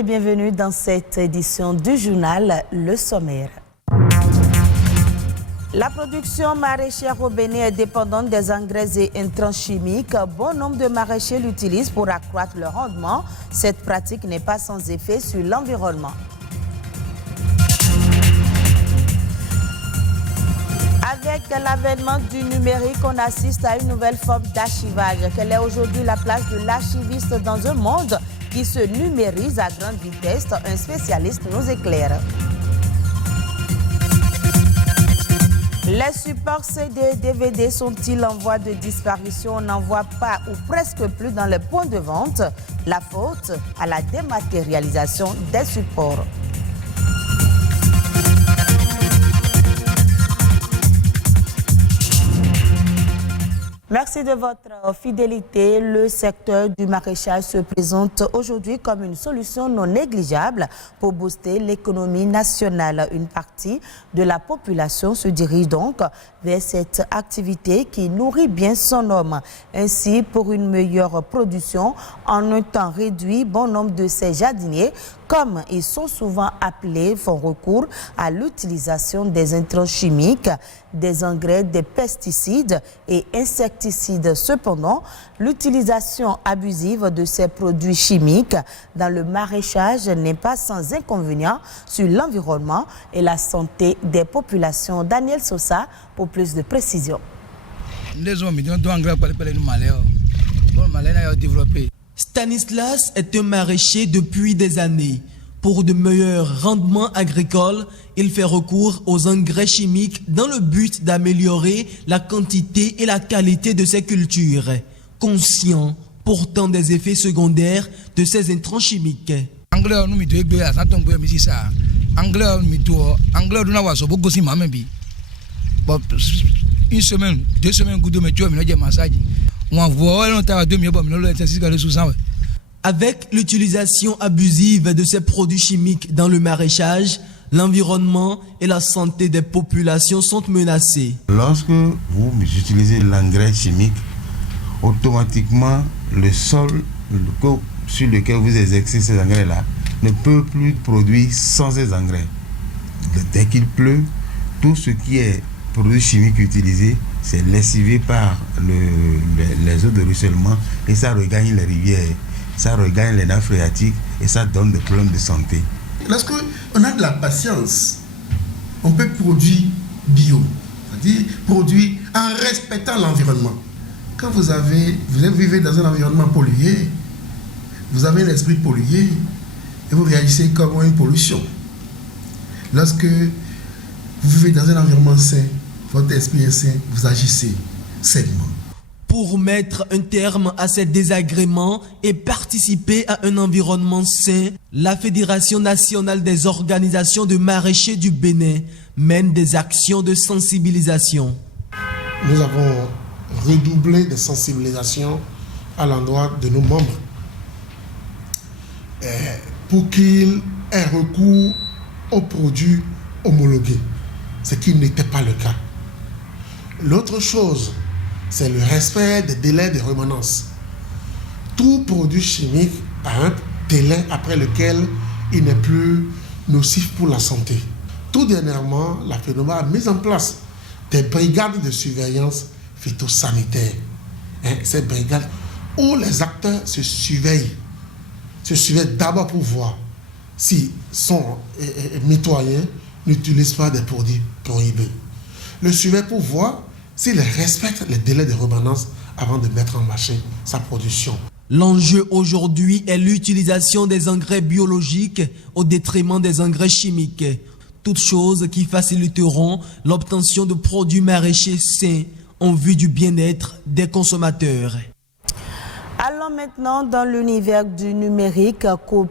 Et bienvenue dans cette édition du journal Le Sommaire. La production maraîchère au Bénin est dépendante des engrais et intrants chimiques. Bon nombre de maraîchers l'utilisent pour accroître le rendement. Cette pratique n'est pas sans effet sur l'environnement. Avec l'avènement du numérique, on assiste à une nouvelle forme d'archivage. Quelle est aujourd'hui la place de l'archiviste dans un monde qui se numérise à grande vitesse? Un spécialiste nous éclaire. Les supports CD et DVD sont-ils en voie de disparition? On n'en voit pas ou presque plus dans les points de vente. La faute à la dématérialisation des supports. Merci de votre fidélité. Le secteur du maraîchage se présente aujourd'hui comme une solution non négligeable pour booster l'économie nationale. Une partie de la population se dirige donc vers cette activité qui nourrit bien son homme. Ainsi, pour une meilleure production, en un temps réduit, bon nombre de ces jardiniers, comme ils sont souvent appelés, font recours à l'utilisation des intrants chimiques, des engrais, des pesticides et insecticides. Cependant, l'utilisation abusive de ces produits chimiques dans le maraîchage n'est pas sans inconvénient sur l'environnement et la santé des populations. Daniel Sosa pour plus de précision. Stanislas est un maraîcher depuis des années. Pour de meilleurs rendements agricoles, il fait recours aux engrais chimiques dans le but d'améliorer la quantité et la qualité de ses cultures, conscient pourtant des effets secondaires de ces intrants chimiques. Une semaine, 2 semaines, Avec l'utilisation abusive de ces produits chimiques dans le maraîchage, l'environnement et la santé des populations sont menacés. Lorsque vous utilisez l'engrais chimique, automatiquement le sol sur lequel vous exercez ces engrais-là ne peut plus produire sans ces engrais. Dès qu'il pleut, tout ce qui est produits chimiques utilisés, c'est lessivé par les eaux de ruissellement et ça regagne les rivières, ça regagne les nappes phréatiques et ça donne des problèmes de santé. Lorsqu'on a de la patience, on peut produire bio, c'est-à-dire produire en respectant l'environnement. Quand vous vivez dans un environnement pollué, vous avez un esprit pollué et vous réagissez comme une pollution. Lorsque vous vivez dans un environnement sain, votre esprit est sain, vous agissez sainement. Pour mettre un terme à ces désagréments et participer à un environnement sain, la Fédération nationale des organisations de maraîchers du Bénin mène des actions de sensibilisation. Nous avons redoublé de sensibilisation à l'endroit de nos membres pour qu'ils aient recours aux produits homologués, ce qui n'était pas le cas. L'autre chose, c'est le respect des délais de remanence. Tout produit chimique a un délai après lequel il n'est plus nocif pour la santé. Tout dernièrement, la FENOMA a mis en place des brigades de surveillance phytosanitaire. Ces brigades où les acteurs se surveillent d'abord pour voir si sont mitoyens n'utilisent pas des produits prohibés. Le surveille pour voir s'il respecte les délais de remanence avant de mettre en marché sa production. L'enjeu aujourd'hui est l'utilisation des engrais biologiques au détriment des engrais chimiques. Toutes choses qui faciliteront l'obtention de produits maraîchers sains en vue du bien-être des consommateurs. Allons maintenant dans l'univers du numérique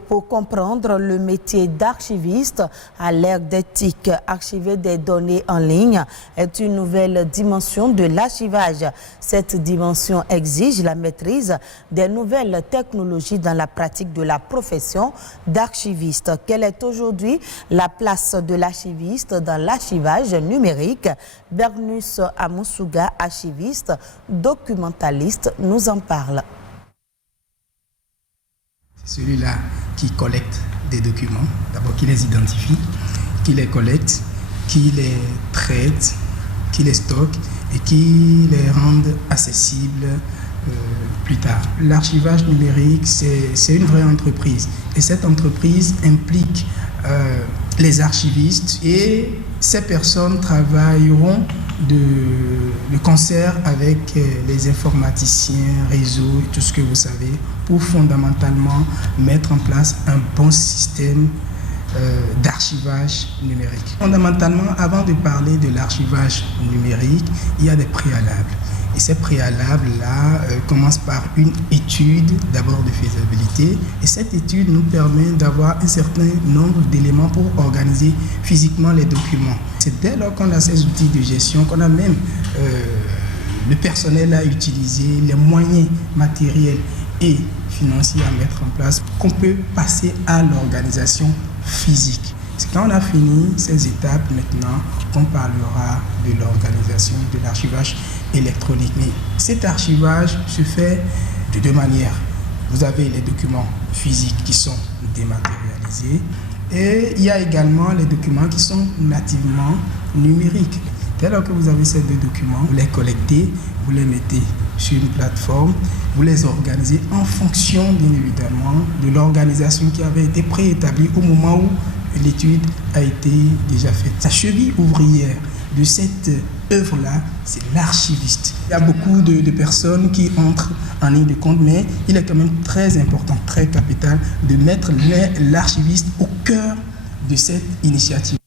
pour comprendre le métier d'archiviste à l'ère d'éthique. Archiver des données en ligne est une nouvelle dimension de l'archivage. Cette dimension exige la maîtrise des nouvelles technologies dans la pratique de la profession d'archiviste. Quelle est aujourd'hui la place de l'archiviste dans l'archivage numérique? Bernus Amoussouga, archiviste, documentaliste, nous en parle. Celui-là qui collecte des documents, d'abord qui les identifie, qui les collecte, qui les traite, qui les stocke et qui les rende accessibles plus tard. L'archivage numérique, c'est une vraie entreprise et cette entreprise implique les archivistes et ces personnes travailleront de concert avec les informaticiens, réseaux et tout ce que vous savez pour fondamentalement mettre en place un bon système d'archivage numérique. Fondamentalement, avant de parler de l'archivage numérique, il y a des préalables. Et ces préalables-là commencent par une étude d'abord de faisabilité. Et cette étude nous permet d'avoir un certain nombre d'éléments pour organiser physiquement les documents. C'est dès lors qu'on a ces outils de gestion, qu'on a même le personnel à utiliser, les moyens matériels et financiers à mettre en place, qu'on peut passer à l'organisation physique. C'est quand on a fini ces étapes maintenant qu'on parlera de l'organisation de l'archivage électronique. Mais cet archivage se fait de deux manières. Vous avez les documents physiques qui sont dématérialisés et il y a également les documents qui sont nativement numériques. Dès lors que vous avez ces deux documents, vous les collectez, vous les mettez sur une plateforme, vous les organisez en fonction, bien évidemment, de l'organisation qui avait été préétablie au moment où l'étude a été déjà faite. La cheville ouvrière de cette œuvre-là, c'est l'archiviste. Il y a beaucoup de personnes qui entrent en ligne de compte, mais il est quand même très important, très capital de mettre l'archiviste au cœur de cette initiative.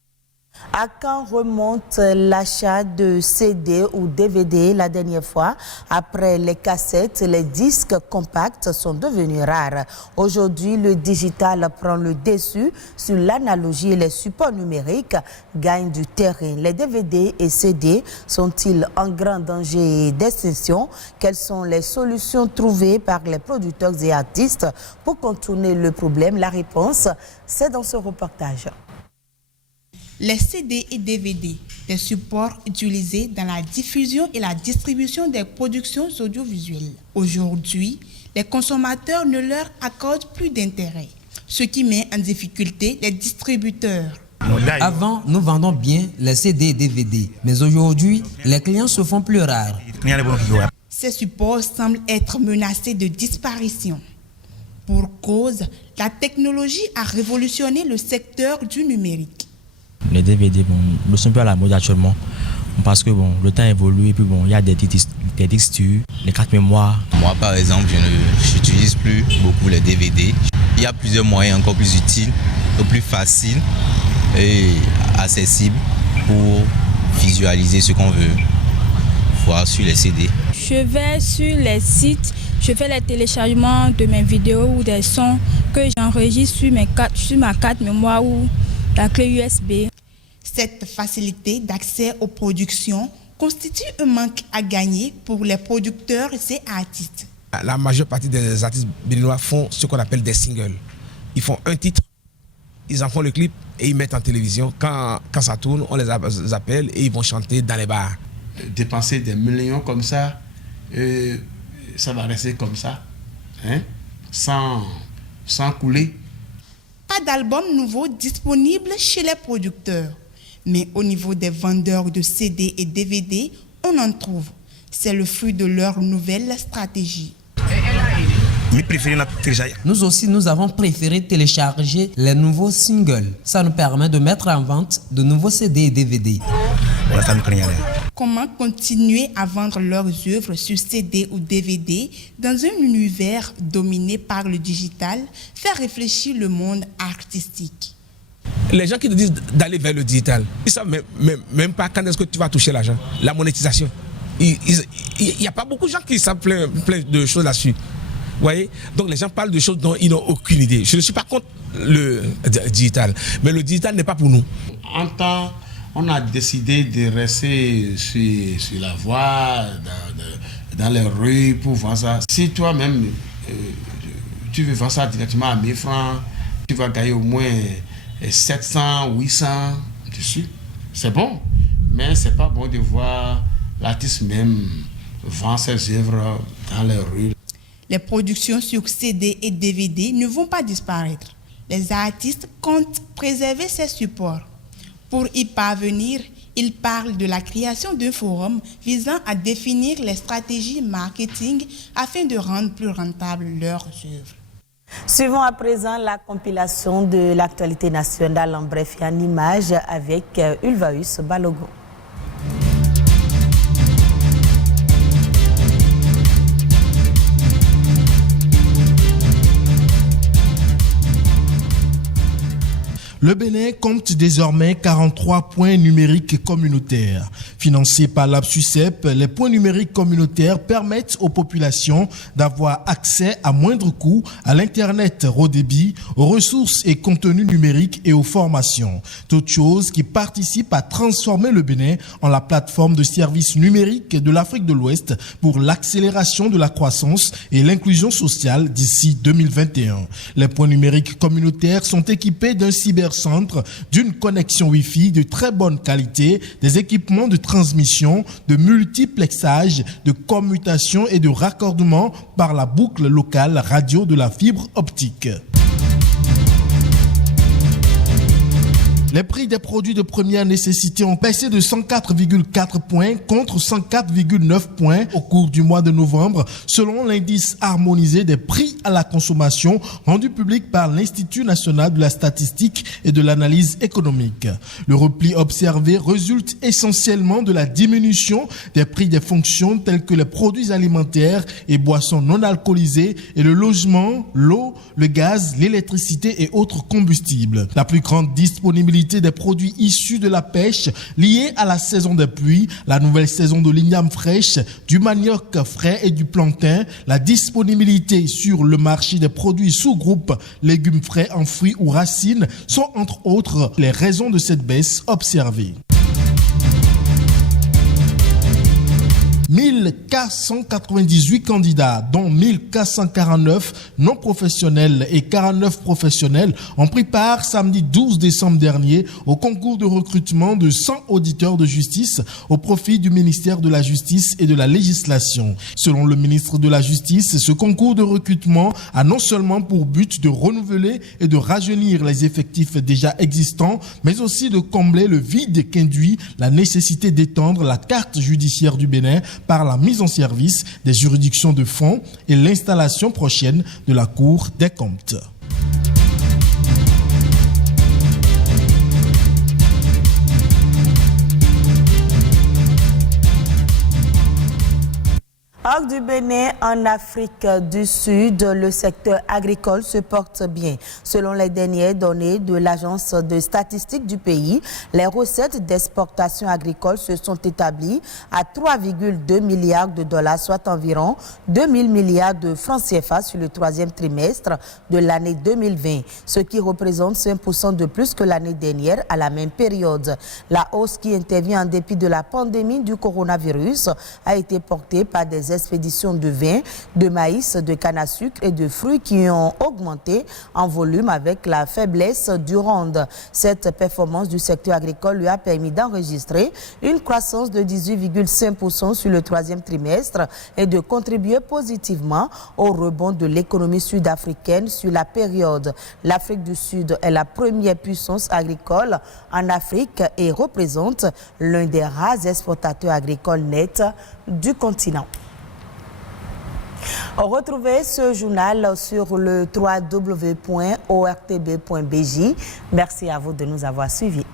À quand remonte l'achat de CD ou DVD la dernière fois? Après les cassettes, les disques compacts sont devenus rares. Aujourd'hui, le digital prend le dessus sur l'analogie et les supports numériques gagnent du terrain. Les DVD et CD sont-ils en grand danger d'extinction? Quelles sont les solutions trouvées par les producteurs et artistes pour contourner le problème? La réponse, c'est dans ce reportage. Les CD et DVD, des supports utilisés dans la diffusion et la distribution des productions audiovisuelles. Aujourd'hui, les consommateurs ne leur accordent plus d'intérêt, ce qui met en difficulté les distributeurs. Avant, nous vendons bien les CD et DVD, mais aujourd'hui, les clients se font plus rares. Ces supports semblent être menacés de disparition. Pour cause, la technologie a révolutionné le secteur du numérique. Les DVD, ne sont plus à la mode actuellement parce que le temps évolue et puis il y a des disques durs, les cartes mémoire. Moi par exemple, je n'utilise plus beaucoup les DVD. Il y a plusieurs moyens encore plus utiles, plus faciles et accessibles pour visualiser ce qu'on veut voir sur les CD. Je vais sur les sites, je fais les téléchargements de mes vidéos ou des sons que j'enregistre sur ma carte mémoire ou la clé USB. Cette facilité d'accès aux productions constitue un manque à gagner pour les producteurs et artistes. La majeure partie des artistes béninois font ce qu'on appelle des singles. Ils font un titre, ils en font le clip et ils mettent en télévision. Quand ça tourne, on les appelle et ils vont chanter dans les bars. Dépenser des millions comme ça, ça va rester comme ça, hein, sans couler. Pas d'album nouveau disponible chez les producteurs. Mais au niveau des vendeurs de CD et DVD, on en trouve. C'est le fruit de leur nouvelle stratégie. Nous aussi, nous avons préféré télécharger les nouveaux singles. Ça nous permet de mettre en vente de nouveaux CD et DVD. Comment continuer à vendre leurs œuvres sur CD ou DVD dans un univers dominé par le digital, faire réfléchir le monde artistique? Les gens qui te disent d'aller vers le digital, ils ne savent même pas quand est-ce que tu vas toucher l'argent, la monétisation. Il n'y a pas beaucoup de gens qui savent plein de choses là-dessus. Vous voyez? Donc les gens parlent de choses dont ils n'ont aucune idée. Je ne suis pas contre le digital, mais le digital n'est pas pour nous. En temps, on a décidé de rester sur la voie, dans les rues pour vendre ça. Si toi-même, tu veux vendre ça directement à 1000 francs, tu vas gagner au moins 700, 800 dessus. C'est bon, mais c'est pas bon de voir l'artiste même vendre ses œuvres dans les rues. Les productions sur CD et DVD ne vont pas disparaître. les artistes comptent préserver ces supports. Pour y parvenir, ils parlent de la création d'un forum visant à définir les stratégies marketing afin de rendre plus rentables leurs œuvres. Suivons à présent la compilation de l'actualité nationale en bref et en images avec Ulvaeus Balogun. Le Bénin compte désormais 43 points numériques communautaires. Financés par l'APSUCEP, les points numériques communautaires permettent aux populations d'avoir accès à moindre coût à l'Internet haut débit, aux ressources et contenus numériques et aux formations. Toutes choses qui participent à transformer le Bénin en la plateforme de services numériques de l'Afrique de l'Ouest pour l'accélération de la croissance et l'inclusion sociale d'ici 2021. Les points numériques communautaires sont équipés d'un cybercentre, d'une connexion Wi-Fi de très bonne qualité, des équipements de transmission, de multiplexage, de commutation et de raccordement par la boucle locale radio de la fibre optique. Les prix des produits de première nécessité ont baissé de 104,4 points contre 104,9 points au cours du mois de novembre, selon l'indice harmonisé des prix à la consommation rendu public par l'Institut national de la statistique et de l'analyse économique. Le repli observé résulte essentiellement de la diminution des prix des fonctions telles que les produits alimentaires et boissons non alcoolisées et le logement, l'eau, le gaz, l'électricité et autres combustibles. La plus grande disponibilité des produits issus de la pêche liés à la saison des pluies, la nouvelle saison de l'igname fraîche, du manioc frais et du plantain, la disponibilité sur le marché des produits sous-groupes légumes frais en fruits ou racines sont entre autres les raisons de cette baisse observée. 1498 candidats, dont 1449 non professionnels et 49 professionnels, ont pris part samedi 12 décembre dernier au concours de recrutement de 100 auditeurs de justice au profit du ministère de la Justice et de la Législation. Selon le ministre de la Justice, ce concours de recrutement a non seulement pour but de renouveler et de rajeunir les effectifs déjà existants, mais aussi de combler le vide qu'induit la nécessité d'étendre la carte judiciaire du Bénin par la mise en service des juridictions de fonds et l'installation prochaine de la Cour des comptes. Hors du Bénin, en Afrique du Sud, le secteur agricole se porte bien. Selon les dernières données de l'Agence de statistique du pays, les recettes d'exportation agricole se sont établies à 3,2 milliards de dollars, soit environ 2 000 milliards de francs CFA sur le troisième trimestre de l'année 2020, ce qui représente 5% de plus que l'année dernière à la même période. La hausse qui intervient en dépit de la pandémie du coronavirus a été portée par des expéditions de vin, de maïs, de canne à sucre et de fruits qui ont augmenté en volume avec la faiblesse du rand. Cette performance du secteur agricole lui a permis d'enregistrer une croissance de 18,5% sur le troisième trimestre et de contribuer positivement au rebond de l'économie sud-africaine sur la période. L'Afrique du Sud est la première puissance agricole en Afrique et représente l'un des rares exportateurs agricoles nets du continent. Retrouvez ce journal sur le www.ortb.bj. Merci à vous de nous avoir suivis.